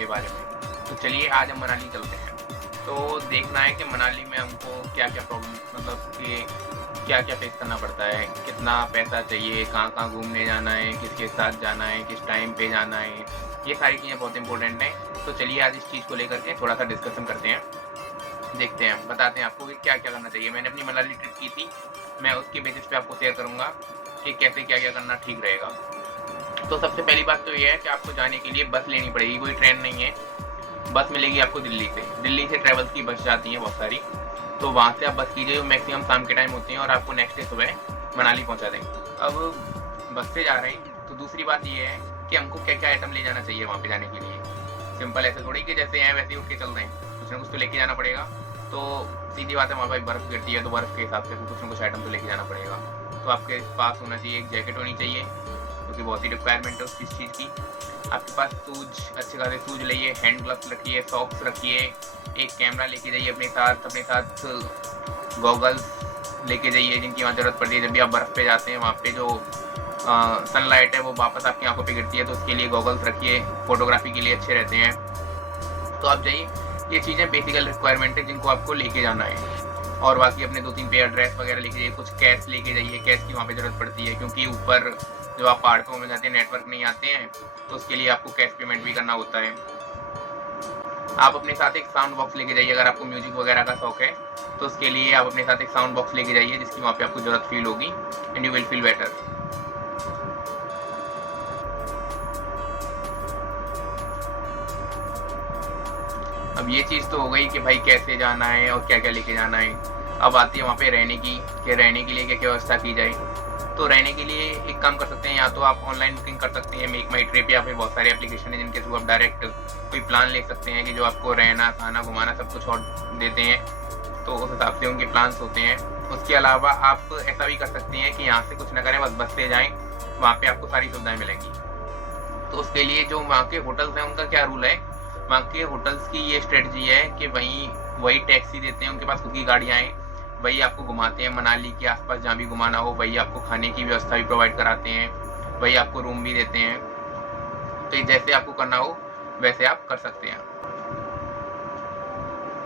के बारे में। तो चलिए आज हम मनाली चलते हैं। तो देखना है कि मनाली में हमको क्या-क्या प्रॉब्लम मतलब कि क्या-क्या फेस करना पड़ता है, कितना पैसा चाहिए, कहाँ-कहाँ घूमने जाना है, किसके साथ जाना है, किस टाइम पे जाना है, ये सारी चीज़ें बहुत इम्पोर्टेंट हैं। तो चलिए आज इस चीज़ को लेकर के थोड़ा-सा डिस्कशन करते हैं। देखते हैं, बताते हैं आपको कि क्या-क्या करना चाहिए। मैंने अपनी मनाली ट्रिप की थी, मैं उसके बेसिस पे आपको शेयर करूँगा कि कैसे क्या-क्या करना ठीक रहेगा। तो सबसे पहली बात तो ये है कि आपको जाने के लिए बस लेनी पड़ेगी, कोई ट्रेन नहीं है। बस मिलेगी आपको दिल्ली से। दिल्ली से ट्रैवल्स की बस जाती हैं बहुत सारी, तो वहाँ से आप बस कीजिए, जो मैक्सिमम शाम के टाइम होती हैं और आपको नेक्स्ट डे सुबह मनाली पहुँचा देंगे। अब बस से जा रहे हैं, तो दूसरी बात ये है कि हमको क्या-क्या आइटम ले जाना चाहिए वहाँ पे जाने के लिए। सिंपल ऐसे थोड़ी कि जैसे हैं वैसे ही उठ के चल रहे हैं, कुछ ना कुछ तो लेके जाना पड़ेगा। तो सीधी बात है, वहाँ पे बर्फ़ गिरती है, तो बर्फ़ के हिसाब से कुछ ना कुछ आइटम तो लेके जाना पड़ेगा। तो आपके पास होना चाहिए, एक जैकेट होनी चाहिए, क्योंकि बहुत ही रिक्वायरमेंट है उस चीज़ की। आपके पास शूज़, अच्छे खासे शूज़ लाइए, हैंड ग्लव्स रखिए, सॉक्स रखिए, एक कैमरा लेके जाइए अपने साथ गॉगल्स लेके जाइए जिनकी वहाँ ज़रूरत पड़ती है। जब भी आप बर्फ़ पे जाते हैं, वहाँ पे जो सनलाइट है वो वापस आपकी आँखों पे गिरती है, तो उसके लिए गॉगल्स रखिए, फ़ोटोग्राफ़ी के लिए अच्छे रहते हैं। तो आप जाइए, ये चीज़ें बेसिकल रिक्वायरमेंट है जिनको आपको लेके जाना है। और बाकी अपने 2-3 पेयर ड्रेस वगैरह लेके जाइए, कुछ कैश लेके जाइए, कैश की वहाँ पे ज़रूरत पड़ती है, क्योंकि ऊपर जब आप पहाड़ों में जाते हैं नेटवर्क नहीं आते हैं, तो उसके लिए आपको कैश पेमेंट भी करना होता है। आप अपने साथ एक साउंड बॉक्स लेके जाइए, अगर आपको म्यूजिक वगैरह का शौक है, तो उसके लिए आप अपने साथ एक साउंड बॉक्स लेके जाइए जिसकी वहाँ पे आपको ज़रूरत फ़ील होगी and you will feel better. अब ये चीज़ तो हो गई कि भाई कैसे जाना है और क्या-क्या लेके जाना है। अब आती है वहाँ पे रहने की, कि रहने के लिए क्या-क्या व्यवस्था की जाए। तो रहने के लिए एक काम कर सकते हैं, या तो आप ऑनलाइन बुकिंग कर सकते हैं मेक माई ट्रिप, या फिर बहुत सारे एप्लीकेशन हैं जिनके थ्रू आप डायरेक्ट कोई प्लान ले सकते हैं कि जो आपको रहना, खाना, घुमाना सब कुछ और देते हैं। तो उस हिसाब से उनके प्लान्स होते हैं। उसके अलावा आप ऐसा भी कर सकते हैं कि यहाँ से कुछ ना करें, बस से जाएँ, वहाँ पे आपको सारी सुविधाएँ मिलेंगी। तो उसके लिए जो वहाँ के होटल्स हैं उनका क्या रूल है, वहाँ के होटल्स की ये स्ट्रेटजी है कि वही टैक्सी देते हैं, उनके पास खुद की गाड़ियाँ हैं, वही आपको घुमाते हैं मनाली के आसपास जहाँ भी घुमाना हो, वही आपको खाने की व्यवस्था भी प्रोवाइड कराते हैं, वही आपको रूम भी देते हैं। तो ये जैसे आपको करना हो वैसे आप कर सकते हैं।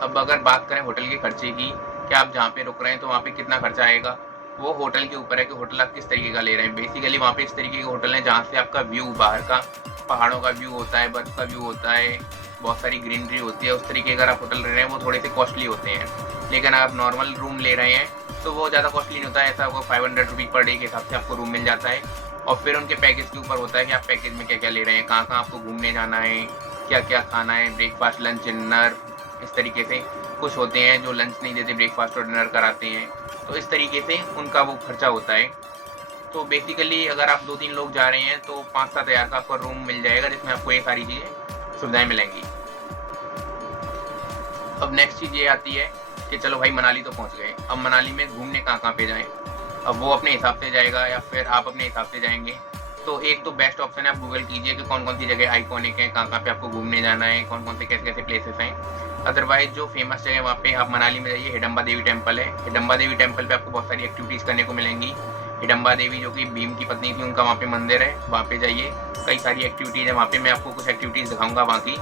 अब अगर बात करें होटल के खर्चे की, कि आप जहाँ पे रुक रहे हैं तो वहाँ पे कितना खर्चा आएगा, वो होटल के ऊपर है कि होटल आप किस तरीके का ले रहे हैं। बेसिकली वहाँ पे इस तरीके के होटल हैं जहाँ से आपका व्यू बाहर का पहाड़ों का व्यू होता है, बर्फ़ का व्यू होता है, बहुत सारी ग्रीनरी होती है। उस तरीके अगर आप होटल ले रहे हैं वो थोड़े से कॉस्टली होते हैं, लेकिन अगर आप नॉर्मल रूम ले रहे हैं तो वो ज़्यादा कॉस्टली नहीं होता है। ऐसा वो 500 रुपीज़ पर डे के हिसाब से आपको रूम मिल जाता है। और फिर उनके पैकेज के ऊपर होता है कि आप पैकेज में क्या क्या ले रहे हैं, कहाँ कहाँ आपको घूमने जाना है, क्या क्या खाना है, ब्रेकफास्ट, लंच, डिनर, इस तरीके से। कुछ होते हैं जो लंच नहीं देते, ब्रेकफास्ट और डिनर कराते हैं, तो इस तरीके से उनका वो खर्चा होता है। तो बेसिकली अगर आप 2-3 लोग जा रहे हैं तो 5-7 हज़ार का आपको रूम मिल जाएगा जिसमें आपको ये सारी चीज़ें सुविधाएँ मिलेंगी। अब नेक्स्ट चीज़ ये आती है कि चलो भाई मनाली तो पहुँच गए, अब मनाली में घूमने कहाँ-कहाँ पे जाएँ? अब वो अपने हिसाब से जाएगा या फिर आप अपने हिसाब से जाएँगे। तो एक तो बेस्ट ऑप्शन है, आप गूगल कीजिए कि कौन-कौन सी जगह आइकॉनिक है, कहाँ-कहाँ पे आपको घूमने जाना है, कौन-कौन से कैसे-कैसे प्लेसेस हैं। अदरवाइज़ जो फेमस जगह वहाँ पे आप मनाली में जाइए, हिडम्बा देवी टेम्पल है। हिडम्बा देवी टेम्पल पे आपको बहुत सारी एक्टिविटीज़ करने को मिलेंगी। हिडम्बा देवी जो कि भीम की पत्नी थी, उनका वहाँ पे मंदिर है, वहाँ पे जाइए। कई सारी एक्टिविटीज़ हैं वहाँ पे, मैं आपको कुछ एक्टिविटीज़ दिखाऊँगा वहाँ की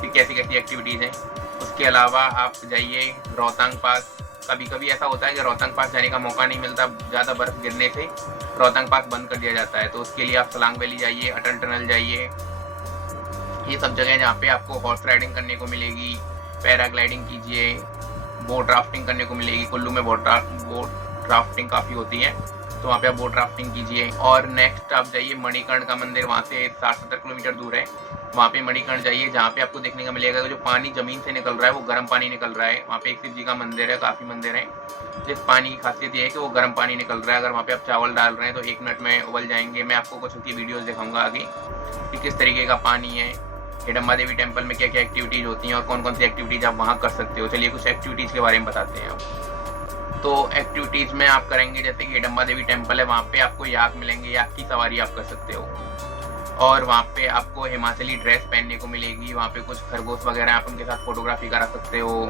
कि कैसी-कैसी एक्टिविटीज़ हैं। उसके अलावा आप जाइए रोहतांग पास। कभी-कभी ऐसा होता है कि रोहतांग पास जाने का मौका नहीं मिलता, ज़्यादा बर्फ़ गिरने से रोहतांग पास बंद कर दिया जाता है। तो उसके लिए आप सलांग वैली जाइए, अटल टनल जाइए। ये सब जगह जहाँ पे आपको हॉर्स राइडिंग करने को मिलेगी, पैराग्लाइडिंग कीजिए, बोट राफ्टिंग करने को मिलेगी। कुल्लू में बोट राफ्टिंग काफ़ी होती है, तो वहाँ पे आप बोट राफ्टिंग कीजिए। और नेक्स्ट आप जाइए मणिकर्ण का मंदिर, वहाँ से 60-70 किलोमीटर दूर है। वहाँ पे मणिकर्ण जाइए, जहाँ पे आपको देखने को मिलेगा कि जो पानी ज़मीन से निकल रहा है वो गर्म पानी निकल रहा है। वहाँ पे एक शिव जी का मंदिर है, काफ़ी मंदिर हैं। जिस पानी की खासियत ये है कि वो गर्म पानी निकल रहा है। अगर वहाँ पे आप चावल डाल रहे हैं तो 1 मिनट में उबल जाएँगे। मैं आपको कुछ उनकी वीडियोज़ दिखाऊँगा आगे कि किस तरीके का पानी है, हिडम्बा देवी टेम्पल में क्या-क्या एक्टिविटीज़ होती हैं और कौन-कौन सी एक्टिविटीज़ आप वहाँ कर सकते हो। चलिए कुछ एक्टिविटीज़ के बारे में बताते हैं अब। तो एक्टिविटीज़ में आप करेंगे, जैसे कि हिडम्बा देवी टेम्पल है, वहाँ पे आपको याक मिलेंगे, याक की सवारी आप कर सकते हो। और वहाँ पे आपको हिमाचली ड्रेस पहनने को मिलेगी। वहाँ पे कुछ खरगोश वगैरह आप उनके साथ फ़ोटोग्राफ़ी करा सकते हो।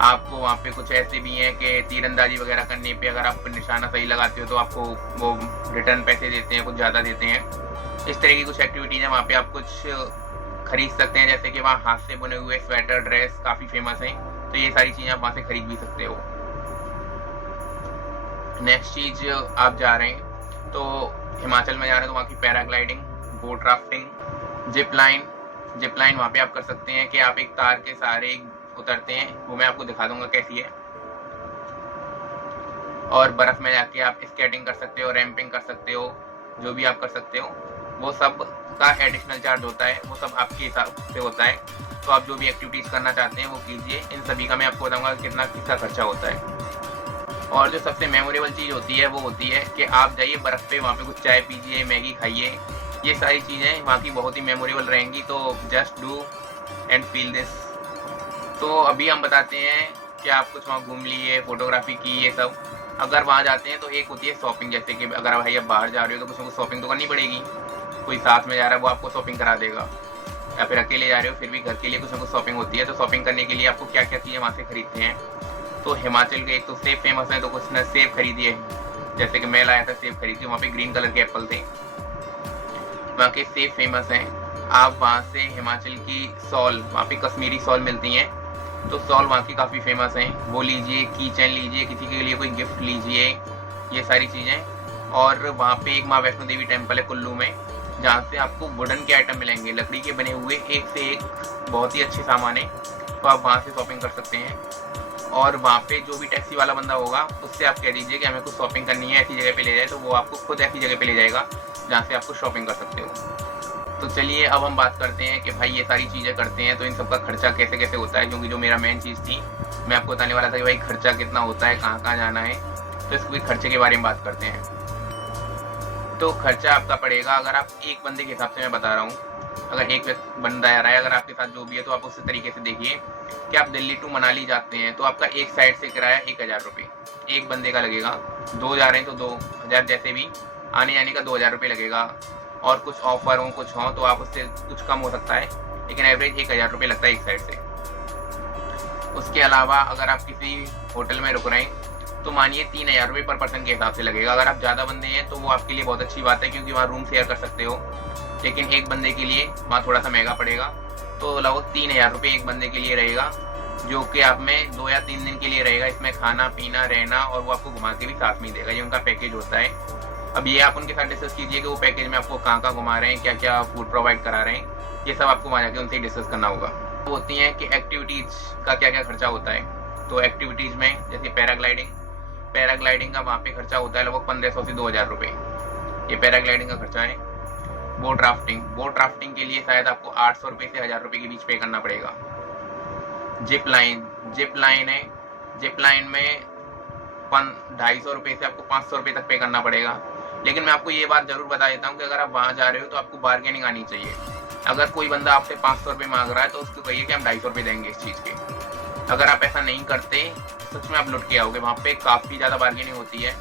आपको वहाँ पे कुछ ऐसे भी हैं कि तीरंदाज़ी वगैरह करने पे अगर आप निशाना सही लगाते हो तो आपको वो रिटर्न पैसे देते हैं, कुछ ज़्यादा देते हैं। इस तरह की कुछ एक्टिविटीज़ हैं, वहाँ पे आप कुछ खरीद सकते हैं, जैसे कि वहाँ हाथ से बुने हुए स्वेटर, ड्रेस काफ़ी फेमस हैं, तो ये सारी चीज़ें आप वहाँ से खरीद भी सकते हो। नेक्स्ट चीज़, आप जा रहे हैं तो हिमाचल में जा रहे हैं तो वहाँ की paragliding, boat rafting, zip line वहाँ पे आप कर सकते हैं कि आप एक तार के सहारे उतरते हैं, वो मैं आपको दिखा दूंगा कैसी है। और बर्फ़ में जाके आप स्केटिंग कर सकते हो, रैंपिंग कर सकते हो, जो भी आप कर सकते हो, वो सब का एडिशनल चार्ज होता है, वो सब आपके हिसाब से होता है। तो आप जो भी एक्टिविटीज़ करना चाहते हैं वो कीजिए। इन सभी का मैं आपको बताऊंगा कितना किसका खर्चा होता है। और जो सबसे मेमोरेबल चीज़ होती है वो होती है कि आप जाइए बर्फ़ पे, वहाँ पे कुछ चाय पीजिए, मैगी खाइए, ये सारी चीज़ें वहाँ की बहुत ही मेमोरेबल रहेंगी। तो just do and feel this. तो अभी हम बताते हैं कि आप कुछ वहाँ घूम लिए, फ़ोटोग्राफी की, ये सब। अगर वहाँ जाते हैं तो एक होती है शॉपिंग, जैसे कि अगर भाई आप बाहर जा रहे हो तो कुछ ना कुछ शॉपिंग तो करनी पड़ेगी। कोई साथ में जा रहा है वो आपको शॉपिंग करा देगा, या फिर अकेले जा रहे हो फिर भी घर के लिए कुछ ना कुछ शॉपिंग होती है। तो शॉपिंग करने के लिए आपको क्या क्या चीज़ें वहाँ से खरीदते हैं। तो हिमाचल के एक तो सेब फेमस है, तो कुछ ना सेब खरीदिए, जैसे कि मैं लाया था सेब खरीद के, वहाँ पे ग्रीन कलर के एप्पल थे, वहाँ के सेब फेमस हैं। आप वहाँ से हिमाचल की सॉल, वहाँ पे कश्मीरी सॉल मिलती हैं, तो सॉल वहाँ की काफ़ी फेमस हैं, वो लीजिए। की चैन लीजिए, किसी के लिए कोई गिफ्ट लीजिए, ये सारी चीज़ें। और वहाँ पे एक माँ वैष्णो देवी टेम्पल है कुल्लू में, जहाँ से आपको वुडन के आइटम मिलेंगे, लकड़ी के बने हुए एक से एक बहुत ही अच्छे सामान है, तो आप वहाँ से शॉपिंग कर सकते हैं। और वहाँ पे जो भी टैक्सी वाला बंदा होगा उससे आप कह दीजिए कि हमें कुछ शॉपिंग करनी है, ऐसी जगह पे ले जाए, तो वो आपको खुद ऐसी जगह पे ले जाएगा जहाँ से आपको शॉपिंग कर सकते हो। तो चलिए अब हम बात करते हैं कि भाई ये सारी चीज़ें करते हैं तो इन सब का खर्चा कैसे कैसे होता है, क्योंकि जो मेरा मेन चीज़ थी मैं आपको बताने वाला था कि भाई खर्चा कितना होता है, कहाँ कहाँ जाना है। तो इसके खर्चे के बारे में बात करते हैं। तो खर्चा आपका पड़ेगा, अगर आप एक बंदे के हिसाब से मैं बता रहा हूँ, अगर एक बंदा आ रहा है, अगर आपके साथ जो भी है, तो आप उसी तरीके से देखिए कि आप दिल्ली टू मनाली जाते हैं तो आपका एक साइड से किराया 1000 रुपये एक बंदे का लगेगा। 2 जा रहे हैं तो 2000, जैसे भी आने जाने का 2000 रुपये लगेगा। और कुछ ऑफर हो, कुछ हो, तो आप उससे कुछ कम हो सकता है, लेकिन एवरेज 1000 रुपये लगता है एक साइड से। उसके अलावा अगर आप किसी होटल में रुक रहे हैं तो मानिए 3000 रुपये पर पर्सन के हिसाब से लगेगा। अगर आप ज़्यादा बंदे हैं तो वो आपके लिए बहुत अच्छी बात है, क्योंकि वहाँ रूम शेयर कर सकते हो, लेकिन एक बंदे के लिए वहाँ थोड़ा सा महंगा पड़ेगा। तो लगभग 3000 रुपये एक बंदे के लिए रहेगा, जो कि आप में 2 या 3 दिन के लिए रहेगा। इसमें खाना पीना रहना और वो आपको घुमा के भी साथ में देगा, ये उनका पैकेज होता है। अब ये आप उनके साथ डिस्कस कीजिए कि वो पैकेज में आपको कहाँ कहाँ घुमा रहे हैं, क्या क्या फूड प्रोवाइड करा रहे हैं, ये सब आपको वहाँ जाके उनसे डिस्कस करना होगा। तो होती हैं कि एक्टिविटीज़ का क्या क्या खर्चा होता है। तो एक्टिविटीज़ में जैसे पैराग्लाइडिंग का वहाँ पे खर्चा होता है लगभग 1500 से 2000 रुपये, ये पैराग्लाइडिंग का खर्चा है। बोट राफ्टिंग के लिए शायद आपको 800 रुपये से 1000 रुपये के बीच पे करना पड़ेगा। जिप लाइन है, जिप लाइन में 250 रुपये से आपको 500 रुपये तक पे करना पड़ेगा। लेकिन मैं आपको ये बात जरूर बता देता हूँ कि अगर आप वहाँ जा रहे हो तो आपको बार्गेनिंग आनी चाहिए। अगर कोई बंदा आपसे 500 रुपये मांग रहा है तो उसको कहिए कि हम 250 रुपये देंगे इस चीज़ के। अगर आप ऐसा नहीं करते, सच में आप लुट के आओगे। वहाँ पे काफ़ी ज़्यादा बार्गेनिंग होती है।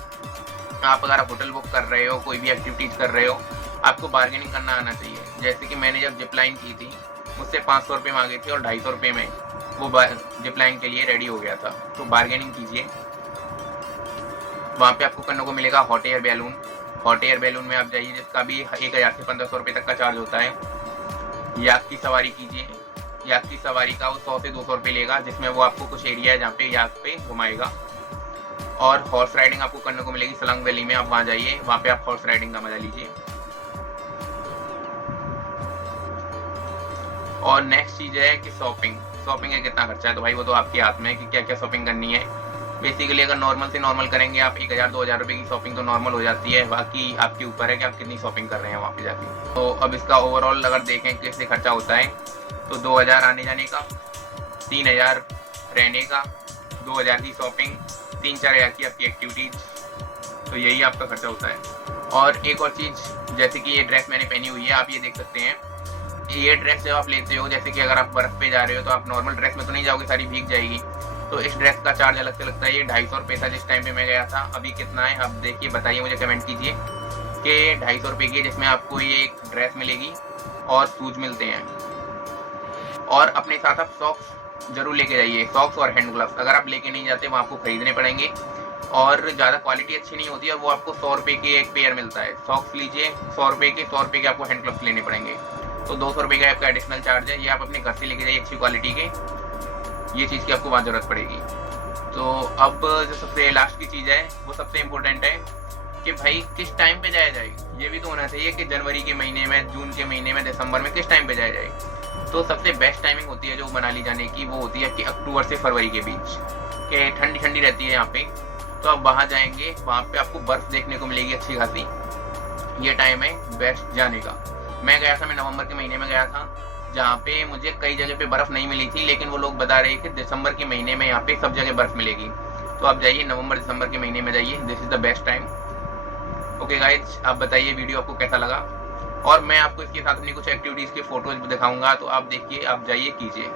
आप अगर आप होटल बुक कर रहे हो, कोई भी एक्टिविटीज़ कर रहे हो, आपको बार्गेनिंग करना आना चाहिए। जैसे कि मैंने जब जिप लाइन की थी, मुझसे 500 रुपये मांगे थे और 250 रुपये में वो जिप लाइन के लिए रेडी हो गया था। तो बार्गेनिंग कीजिए। वहाँ पे आपको करने को मिलेगा हॉट एयर बैलून में आप जाइए, जिसका भी 1000 से 1500 रुपये तक का चार्ज होता है। याक की सवारी कीजिए, याक की सवारी का वो 100 से 200 रुपये लेगा, जिसमें वो आपको कुछ एरिया है जहाँ पे याक पे घुमाएगा। और हॉर्स राइडिंग आपको करने को मिलेगी सलंग वैली में, आप वहाँ जाइए, वहाँ पे आप हॉर्स राइडिंग का मजा लीजिए। और नेक्स्ट चीज़ है कि शॉपिंग का कितना खर्चा है। तो भाई वो तो आपके हाथ में है कि क्या क्या शॉपिंग करनी है। बेसिकली अगर नॉर्मल से नॉर्मल करेंगे आप 1000-2000 रुपये की शॉपिंग तो नॉर्मल हो जाती है। बाकी आपके ऊपर है कि आप कितनी शॉपिंग कर रहे हैं वहाँ पे जाके। तो अब इसका ओवरऑल अगर देखें कैसे खर्चा होता है, तो 2000 आने जाने का, 3000 रहने का, 2000 की शॉपिंग, 3-4 हज़ार की आपकी एक्टिविटीज़, तो यही आपका खर्चा होता है। और एक और चीज़, जैसे कि ये ड्रेस मैंने पहनी हुई है, आप ये देख सकते हैं। ये ड्रेस जब आप लेते हो, जैसे कि अगर आप बर्फ़ पे जा रहे हो तो आप नॉर्मल ड्रेस में तो नहीं जाओगे, सारी भीग जाएगी। तो इस ड्रेस का चार्ज अलग से लगता है। ये 250 रुपये था जिस टाइम पे मैं गया था। अभी कितना है आप देखिए, बताइए मुझे, कमेंट कीजिए कि 250 रुपये की, जिसमें आपको ये एक ड्रेस मिलेगी और शूज मिलते हैं। और अपने साथ आप सॉक्स जरूर लेके जाइए, सॉक्स और हैंड ग्लव्स। अगर आप लेके नहीं जाते वहाँ आपको खरीदने पड़ेंगे और ज़्यादा क्वालिटी अच्छी नहीं होती है। वो आपको 100 रुपये की एक पेयर मिलता है। सॉक्स लीजिए 100 रुपये के, 100 रुपये के आपको हैंड ग्लव्स लेने पड़ेंगे। तो 200 रुपये का आपका एडिशनल चार्ज है, ये आप अपने घर से लेके जाइए अच्छी क्वालिटी के, ये चीज़ की आपको वहाँ ज़रूरत पड़ेगी। तो अब जो सबसे लास्ट की चीज़ है वो सबसे इम्पोर्टेंट है कि भाई किस टाइम पे जाया जाए। ये भी तो होना चाहिए कि जनवरी के महीने में, जून के महीने में, दिसंबर में किस टाइम पे जाया जाए। तो सबसे बेस्ट टाइमिंग होती है जो मनाली जाने की, वो होती है कि अक्टूबर से फरवरी के बीच, कि ठंडी ठंडी रहती है यहाँ पे। तो आप वहाँ जाएंगे, वहाँ पे आपको बर्फ़ देखने को मिलेगी अच्छी खासी। ये टाइम है बेस्ट जाने का। मैं गया था, मैं नवंबर के महीने में गया था, जहाँ पे मुझे कई जगह पे बर्फ़ नहीं मिली थी, लेकिन वो लोग बता रहे कि दिसंबर के महीने में यहाँ पे सब जगह बर्फ़ मिलेगी। तो आप जाइए नवंबर दिसंबर के महीने में जाइए, this is the best time. Okay guys, आप बताइए वीडियो आपको कैसा लगा, और मैं आपको इसके साथ अपनी कुछ एक्टिविटीज़ के फोटोज भी दिखाऊंगा, तो आप देखिए, आप जाइए कीजिए।